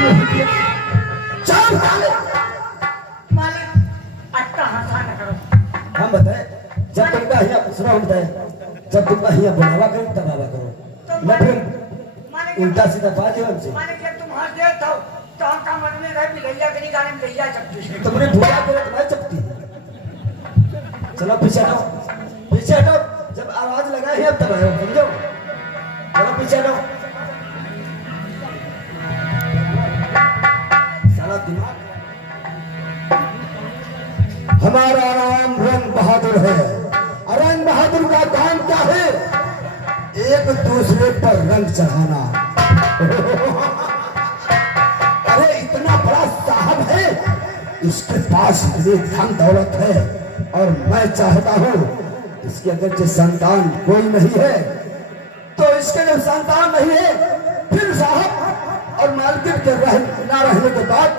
चल मालिक अट्टा हंसा न करो। हम बताए जब तुमका हिया सुना हम बताए जब तुमका हिया बुलावा करो तब आवा करो न फिर उल्टा सीधा बात है हमसे। मालिक जब तुम हंस गए तो हम का मन में रह भैया के नहीं गाने में भैया चपटी तुमने भूला करे तुम्हारी चपटी। चलो पीछे हटो पीछे हटो जब आवाज लगा है अब तब आयो समझो। चलो पीछे हटो साला दिमाग। हमारा नाम रंग बहादुर है। रंग बहादुर का काम क्या है? एक दूसरे पर रंग चढ़ाना। अरे इतना बड़ा साहब है इसके पास इतनी धन दौलत है और मैं चाहता हूँ इसके अगर जो संतान कोई नहीं है तो इसके जब संतान नहीं है फिर साहब और मालकिन के ना रहने के बाद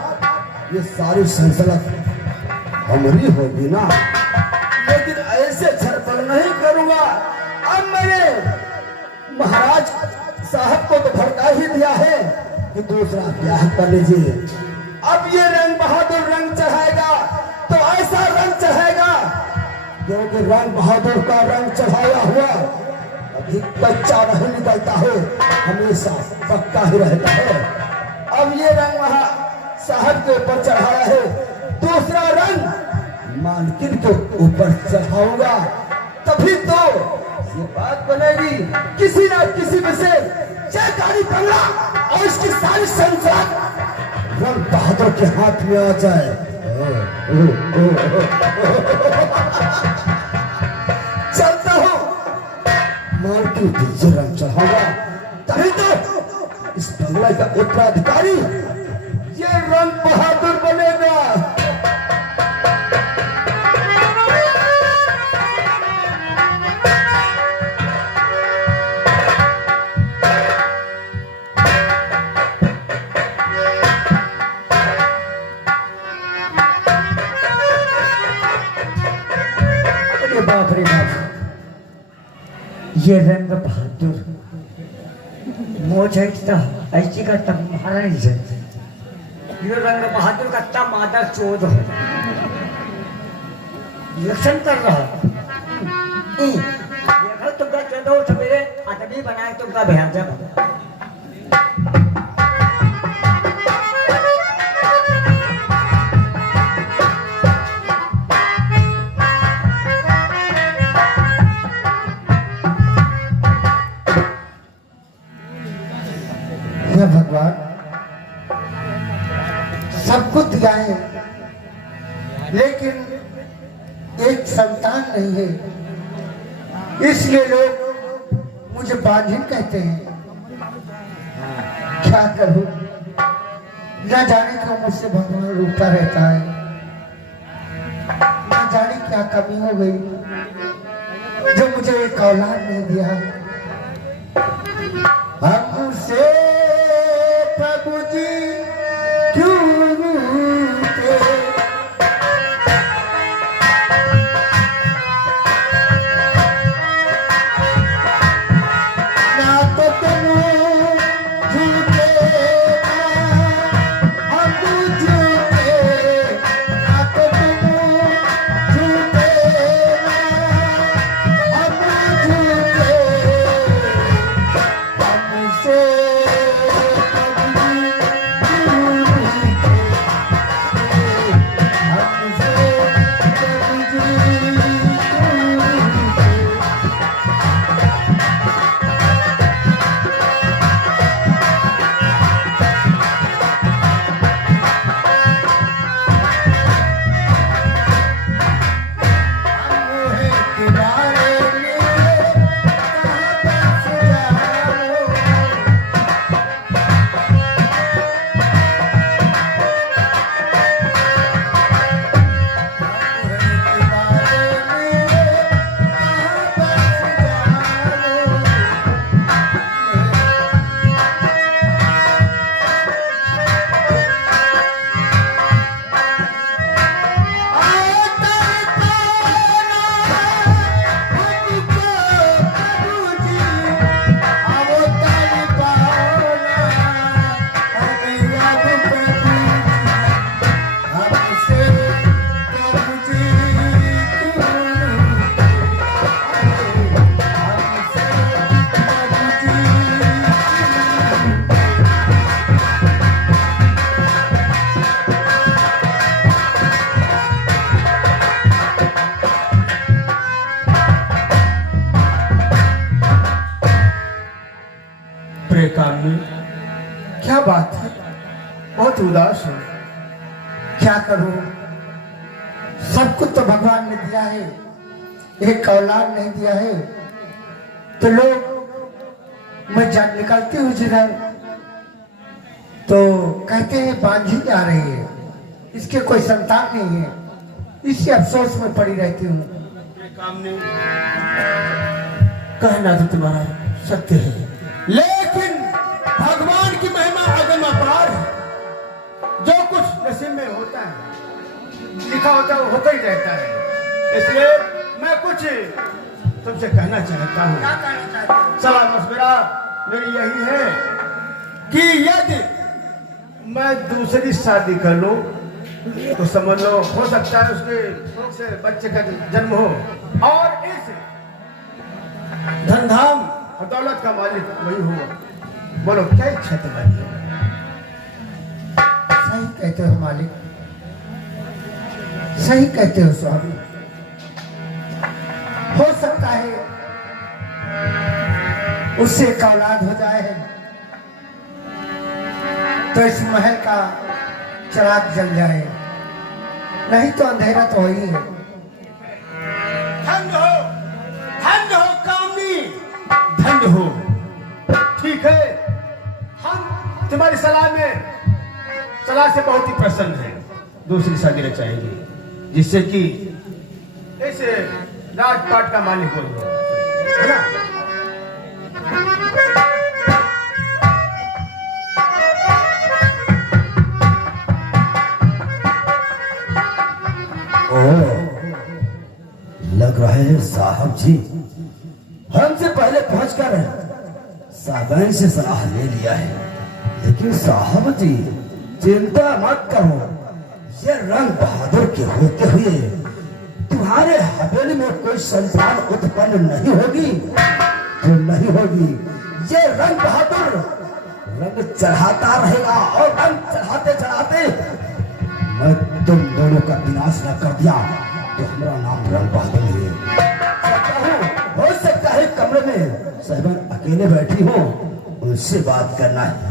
ये सारी सल्तनत हमारी होगी ना। लेकिन ऐसे छरपल नहीं करूंगा। अब मैंने महाराज साहब को तो भड़का ही दिया है कि दूसरा ब्याह कर लीजिए। अब ये रंग बहादुर रंग चढ़ाएगा तो ऐसा रंग चढ़ाएगा क्योंकि रंग बहादुर का रंग चढ़ाया हुआ अभी कच्चा नहीं निकलता है हमेशा पक्का ही रहता है। अब ये रंग वहां साहब के ऊपर चढ़ाया है दूसरा रंग मालकिन के ऊपर चढ़ाऊंगा तभी तो ये बात बनेगी किसी ना किसी में से जयकारी बंगला और इसकी सारी संसार रंग बहादुर के हाथ में आ जाए। चलता हूँ मालकिन डीजे रंग चढ़ाऊंगा तभी तो इस बंगला का उत्तराधिकारी ये रंग बहादुर बनेगा। बाप रे बाप ये रंग बहादुर मोझ ऐसी का तुम्हारा नहीं है। ये रंग बहादुर का तब मादर चोद हो इलेक्शन कर रहा है। तुमका चलो सवेरे आदमी बनाए तुमका भेजा भगवान सब कुछ दिया है लेकिन एक संतान नहीं है इसलिए लोग मुझे बांझिन कहते हैं। क्या करूं न जाने क्यों मुझसे भगवान रूठा रहता है। न जाने क्या कमी हो गई जो मुझे एक औलाद नहीं दिया। हमसे प्रभु जी क्यों रूठे ना तो तुम झूठे हम झूठे ना तो तुम झूठे हम झूठे हमसे कामनी, क्या बात है? बहुत उदास हो। क्या करूं? सब कुछ तो भगवान ने दिया है, एक औलाद नहीं दिया है। तो लोग मैं जब निकलती हूँ जिधर तो कहते हैं बांझी जा रही है, इसके कोई संतान नहीं है। इसी अफसोस में पड़ी रहती हूँ। कामनी, कहना तो तुम्हारा सत्य है, लेकिन भगवान की महिमा अगम अपार है। जो कुछ नसीब में होता है, लिखा होता है, वो होता ही रहता है। इसलिए मैं कुछ तुमसे कहना चाहता हूँ। क्या कहना चाहते हो? सलाह मशवरा मेरी यही है कि यदि मैं दूसरी शादी कर लूं तो समझ लो हो सकता है उसके शौक से बच्चे का जन्म हो, और इस धनधाम और दौलत का मालिक वही हो। बोलो क्या इच्छा तुम्हारी है? सही कहते हो मालिक, सही कहते हो स्वामी। हो सकता है उससे एक औलाद हो जाए तो इस महल का चिराग जल जाए, नहीं तो अंधेरा तो ही है। धन्य हो कामनी, धन्य हो। ठीक है, हम तुम्हारी सलाह से बहुत ही प्रसन्न हैं। दूसरी शादी रचाएंगे जिससे कि इस राजपाट का मालिक हो, है ना? लग रहे हैं साहब जी हमसे पहले पहुंचकर साहबान से सलाह ले लिया है। लेकिन साहब जी चिंता मत करो, ये रंग बहादुर के होते हुए तुम्हारे हवेली में कोई संतान उत्पन्न नहीं होगी, जो नहीं होगी। ये रंग बहादुर रंग चढ़ाता रहेगा, और रंग चढ़ाते चढ़ाते मैं तुम दोनों का विनाश न कर दिया तो हमारा नाम रंग बहादुर है। हो सकता है कमरे में साहबान अकेले बैठी हो, उनसे बात करना है।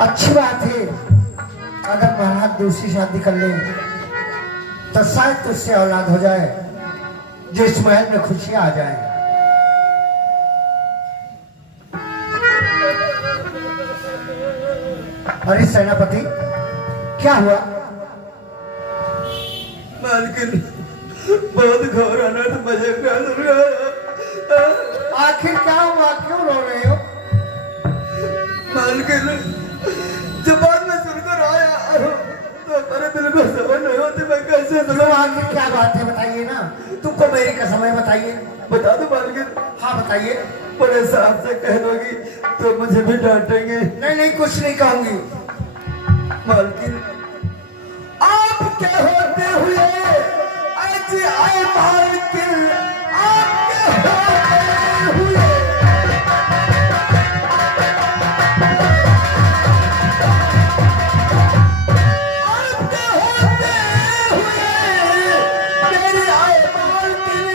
अच्छी बात है, अगर महाराज दूसरी शादी कर ले तो शायद तुझसे औलाद हो जाए, जो इस महल में खुशियां आ जाए। अरे सेनापति, क्या हुआ? मालकिन बहुत घोर अनर्थ मुझे कर रहा। आखिर क्या हुआ, क्यों रो रहे हो? मालकिन जब बाद में सुनकर आया तो मेरे दिल को समझ नहीं होती, मैं कैसे तो आखिर क्या बात है, बताइए ना। तुमको मेरी कसम है, बताइए। बता दो मालकिन। हाँ बताइए। बड़े साहब से कह दोगी तो मुझे भी डांटेंगे। नहीं नहीं, कुछ नहीं कहूंगी। मालकिन आपके होते हुए आज आए मालकिन, आपके होते हुए मेरी आए मालकिन,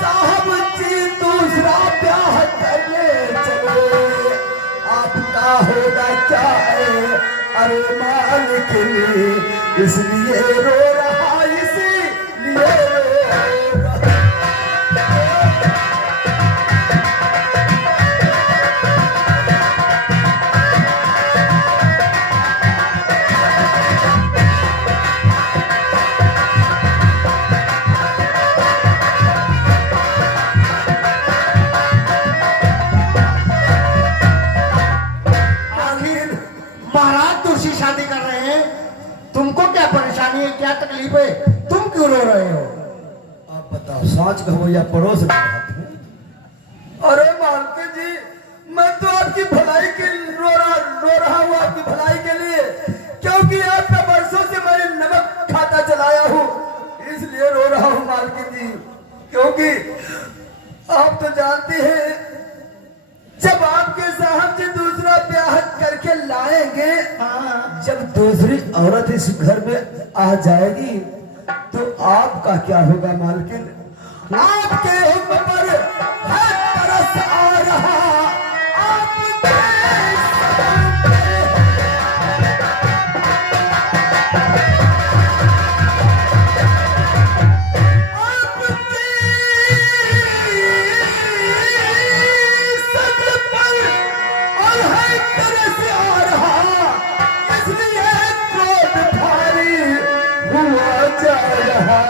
साहब जी दूसरा ब्याह करने चले, आपका होगा क्या है? अरे मालकिन इसलिए रो रहा, इसलिए रो रहा। महाराज दूसरी शादी कर रहे हैं, तुमको क्या परेशानी है, क्या तकलीफ है, तुम क्यों रो रहे हो? आप बताओ, सच कहो या पड़ोस की बात है? अरे मालकिन जी, मैं तो आपकी भलाई के रो रहा हूँ, आपकी भलाई के लिए, क्योंकि आपका बरसों से मैंने नमक खाता चलाया हूँ, इसलिए रो रहा हूँ मालकिन जी। क्योंकि आप तो जानते हैं जब आपके साहब जी दूसरा औरत इस घर में आ जाएगी तो आपका क्या होगा मालकिन? आपके हुक्म पर हर तरस आ रहा आपके सब्र पर और हर तरस आ रहा, इसलिए क्रोध भारी हुआ जा रहा।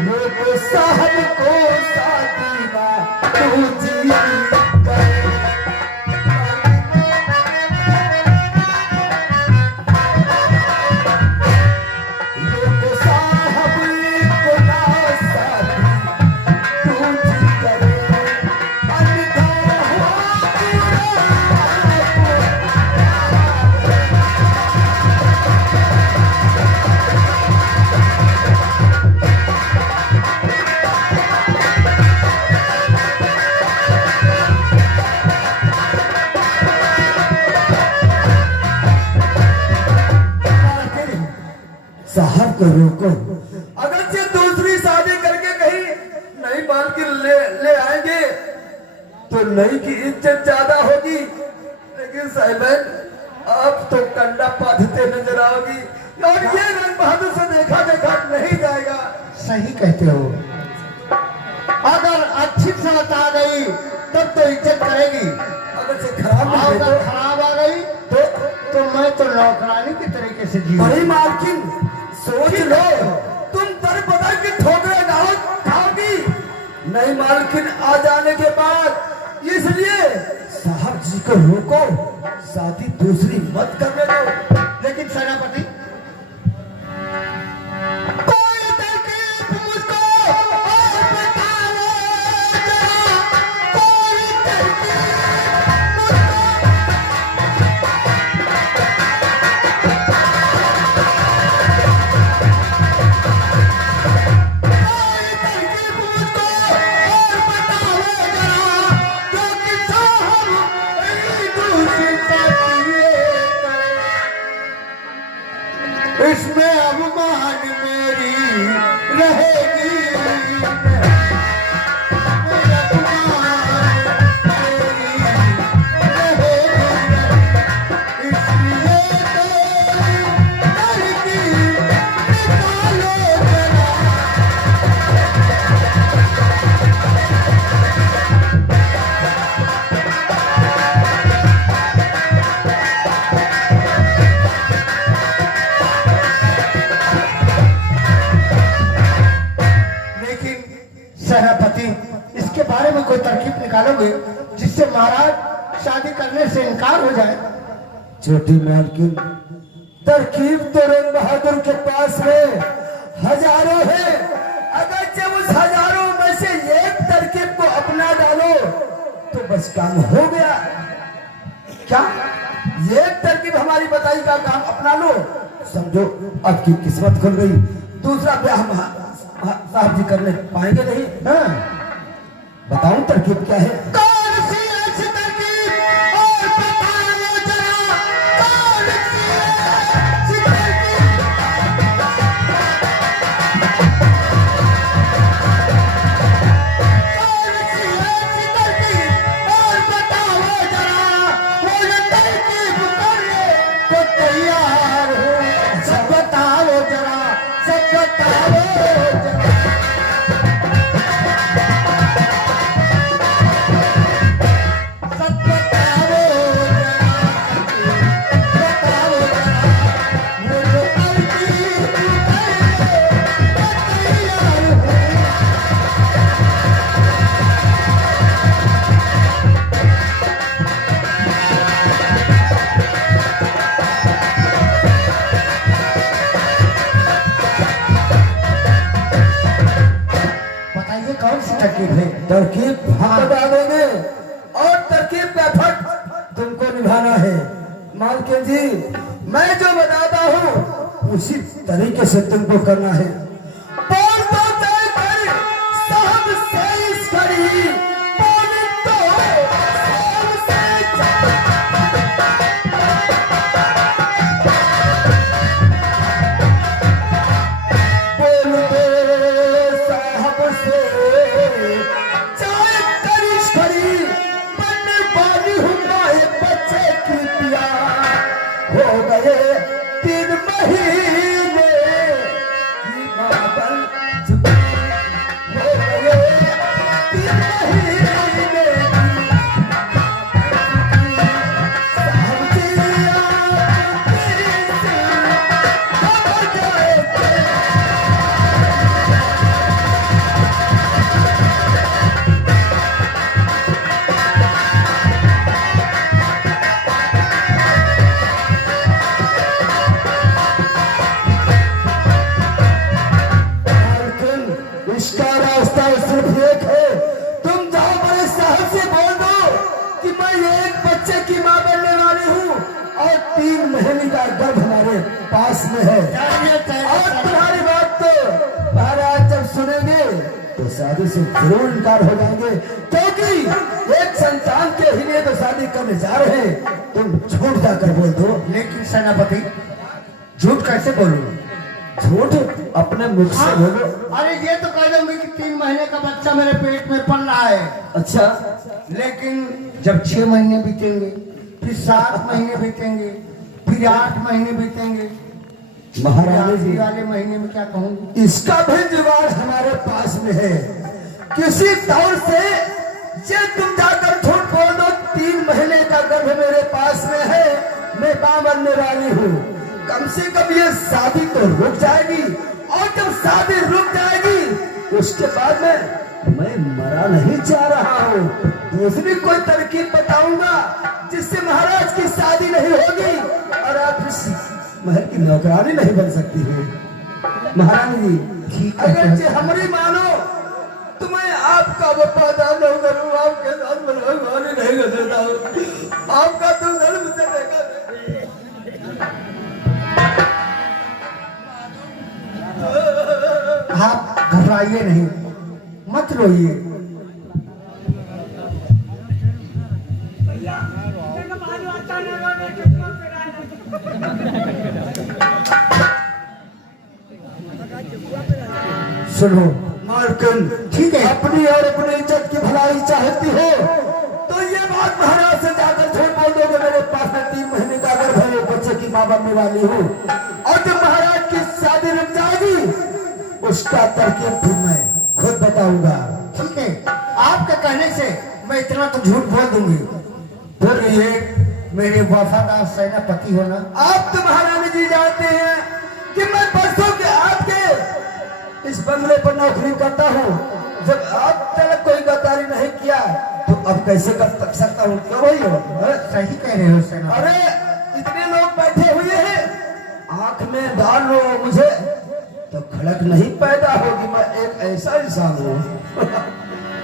लोग साहब को साथीवा तू जी कर। लोग साहब को ना साथी तू जी करे, अन्यथा साहब को रोको। अगर से दूसरी शादी करके कहीं नई मालकिन ले आएंगे तो नई की इज्जत ज्यादा होगी, लेकिन साहिबन आप तो कंडा बांधते नजर आओगी और ये रंग बहादुर से देखा देखा नहीं जाएगा। सही कहते हो। अगर अच्छी से बता गई तब तो इज्जत करेगी, अगर से खराब और नहीं अगर खराब आ गई तो मैं तो नौकरानी की तरीके से जी। बड़ी मालकिन सोच लो, तुम दर बदर की ठोकरे खाओगी नई मालकिन आ जाने के बाद। इसलिए साहब जी को रोको, शादी दूसरी मत करने दो। लेकिन सेनापति कोई तरकीब मुझको और बताओ जरा, कोई तरकीब मुझको और बताओ जरा, क्योंकि साहब दूसरी शादी इसमें अभिमान मेरी रहेगी। सेनापति इसके बारे में कोई तरकीब निकालोगे जिससे महाराज शादी करने से इनकार हो जाए? छोटी मालकिन तरकीब तो रंग बहादुर के पास है, हजारों है। अगर जब उस हजारों में से एक तरकीब को अपना डालो तो बस काम हो गया। क्या एक तरकीब हमारी बताई का काम अपना लो, समझो आपकी किस्मत खुल गई। दूसरा ब्याह साहब जी करने पाएंगे नहीं। हाँ बताओ तरकीब क्या है? कौन सी ऐसी तरकीब और बताओ जरा, कौन सी ऐसी तरकीब? कौन सी ऐसी तरकीब और बताओ जरा, वो जो तरकीब करने को तैयार हो। सब बताओ जरा, सब बताओ जरा। कौन सी तरकीब है? तरकीब हम बता देंगे और तरकीब का फट तुमको निभाना है। मालकिन जी मैं जो बताता हूँ उसी तरीके से तुमको करना है। बोल तो तय कर साहब से इस घड़ी, बोल तो साहब से हो गए 3 महीने की बादल चुके, हो गए 3 महीने की साहब जी इसका रास्ता सिर्फ एक है, तुम जाओ बड़े साहब से बोल दो कि मैं एक बच्चे की मां बनने वाली हूँ और 3 महीने का गर्भ हमारे पास में है। और तुम्हारी बात तो महाराज जब सुनेंगे तो शादी से जरूर इनकार हो जाएंगे, क्योंकि एक संतान के ही लिए तो शादी करने जा रहे हैं। तुम झूठ जाकर बोल दो। लेकिन सेनापति झूठ कैसे बोलूं? झूठ अपने मुख से बोलो। अरे ये तो कह दूंगी कि 3 महीने का बच्चा मेरे पेट में पल रहा है। अच्छा, लेकिन जब 6 महीने बीतेंगे, फिर 7 महीने बीतेंगे, फिर 8 महीने बीतेंगे, महारानी जी वाले महीने में क्या कहूँगी? इसका भी जुगाड़ हमारे पास में है। किसी तौर से ये तुम जाकर झूठ बोल दो 3 महीने का गर्भ मेरे पास में है, मैं मां बनने वाली हूँ। कम से कम ये शादी तो रुक जाएगी, और जब शादी रुक जाएगी उसके बाद मैं मरा नहीं जा रहा हूँ। दूसरी कोई तरकीब बताऊंगा जिससे महाराज की शादी नहीं होगी और आप इस महल की नौकरानी नहीं बन सकती है। महारानी जी ठीक है, अगर जे हमारी मानो तो मैं आपका वफादार नहीं करूँ, आपके साथ मनमानी नहीं कर देता हूँ। आपका तो धर्म से देखा आप घबराइए नहीं, मत रोइए। सुनो मार्कन, ठीक है, अपनी और अपनी इज्जत की भलाई चाहती हो तो ये बात महाराज से जाकर झूठ बोल दो कि मेरे पास में 3 महीने का गर्भ है, एक बच्चे की मां बनने वाली हूँ। और जब महाराज की शादी रुक जाएगी उसका तरकीब फिर मैं खुद बताऊंगा। ठीक है, आपके कहने से मैं इतना तो झूठ बोल दूंगी। फिर ये मेरे वफादार सेनापति होना। आप तो महारानी जी जानते हैं कि मैं बरसों के आपके इस बंगले पर नौकरी करता हूँ। जब आप तक कोई गद्दारी नहीं किया तो अब कैसे कर सकता हूँ? क्यों भाई हो? सही कह रहे हो सेनापति। अरे इतने लोग बैठे हुए हैं, आंख में डाल लो मुझे तो खड़क नहीं पैदा होगी। मैं एक ऐसा इंसान हूँ।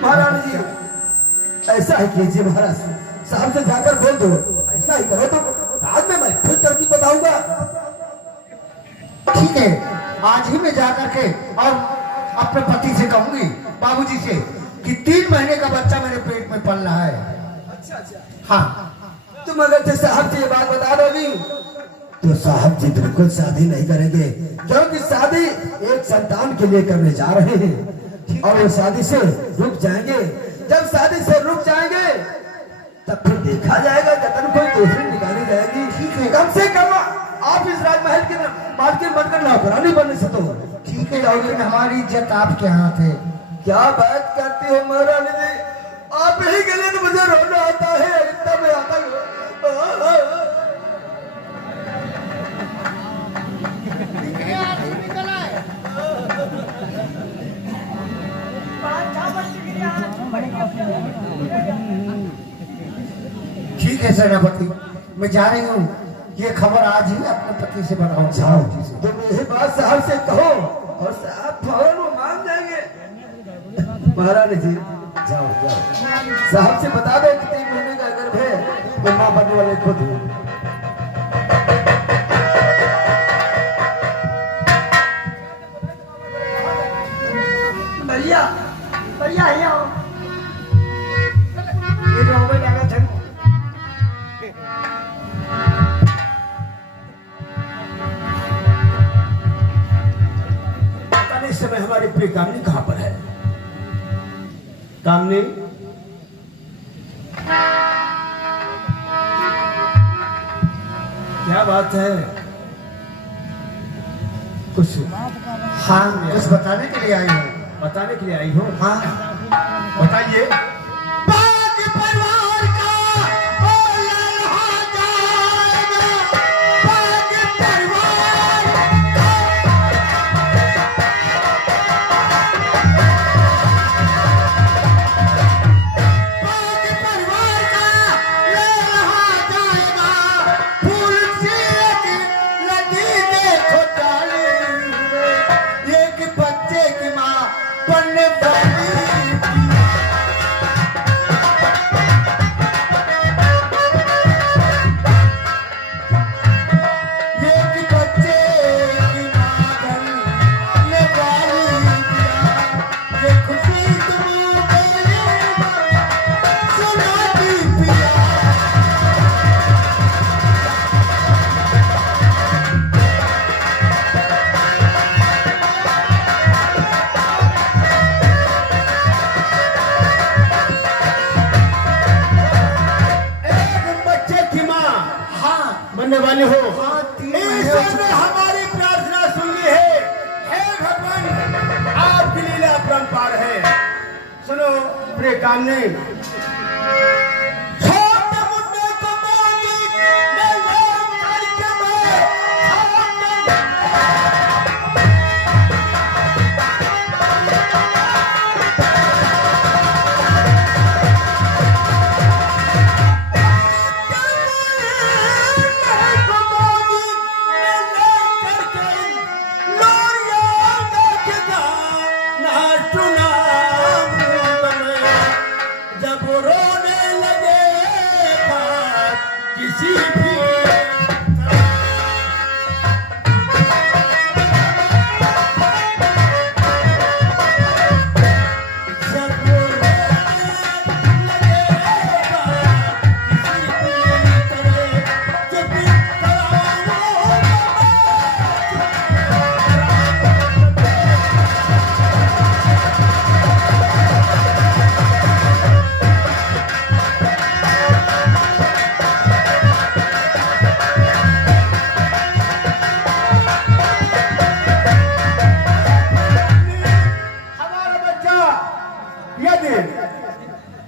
महारानी जी ऐसा ही कीजिए, महाराज साहब से जाकर बोल दो, ऐसा ही करो तो बाद में मैं फिर तरकीब बताऊंगा। ठीक है, आज ही मैं जाकर के और अपने पति से कहूंगी, बाबूजी से, कि 3 महीने का बच्चा मेरे पेट में पल रहा है। अच्छा, हाँ, तुम अगर से साहब जी ये बात बता दोगी तो साहब जी बिल्कुल शादी नहीं करेंगे, क्योंकि शादी एक संतान के लिए करने जा रहे हैं और वो शादी से रुक जाएंगे। जब शादी से रुक जाएंगे तब फिर देखा जाएगा, जतन कोई दूसरी निकाली जाएगी। ठीक है, कम से कम आप इस राजमहल के मालकिन बनकर नौकरानी बनने से तो ठीक है, लेकिन हमारी इज्जत आपके हाथ है। क्या बात करती हो महारानी जी? आप ही के लिए तो मुझे रोना आता है, इतना मैं आता हूँ। ठीक है सेनापति, मैं जा रही हूँ। ये खबर आज ही अपने पति से बताओ। जाओ, तुम यही बात साहब से कहो और साहब फौरन वो मान जाएंगे। महारानी जी जाओ जाओ, साहब से बता दो कि 3 महीने का गर्भ है, मैं मां बनने वाले खुद हूँ। भैया भैया यहाँ ये रोबे लगा था। इस समय हमारी प्रिय कामनी कहाँ पर है? कामनी, क्या बात है? कुछ हाँ कुछ बताने के लिए आई हूँ। बताने के लिए आई हो? हाँ बताइए। बाग परिवार का बोला जाएगा, बाग परिवार का ले रहा जाएगा, फूल सी एक लगी देखो डाली में, एक बच्चे की माँ बनने वाली। एक बच्चे की माँ बनने वाली, ये खुशी तुमको सुनाती पिया। एक बच्चे की माँ हाँ बनने वाले हो। हाँ, 3 महीने ईश्वर ने हमारी प्रार्थना सुन ली है। हे भगवान, आपकी लीला अपरंपार है। सुनो प्रिय कामनी, छोटे मुन्ने को मांगी मैं लेकर के जब रोने लगेगा किसी भी जब रोने लगेगा किसी भी तरह जब हमारा बच्चा यदि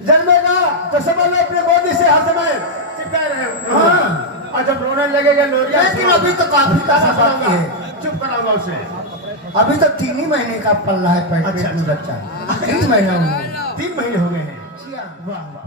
जन्मेगा तो समझ लो अपने गोदी से हर समय चिपकाए रहे। हाँ। और जब रोने लगेगा लोरिया, लेकिन अभी तो काफी ताना ताना बाकी है। चुप कराऊंगा उसे। अभी तो 3 ही महीने का पल रहा है पेट अच्छा, में बच्चा, 3 महीना हुआ। 3 महीने हो गए हैं। अच्छा। वाह वाह।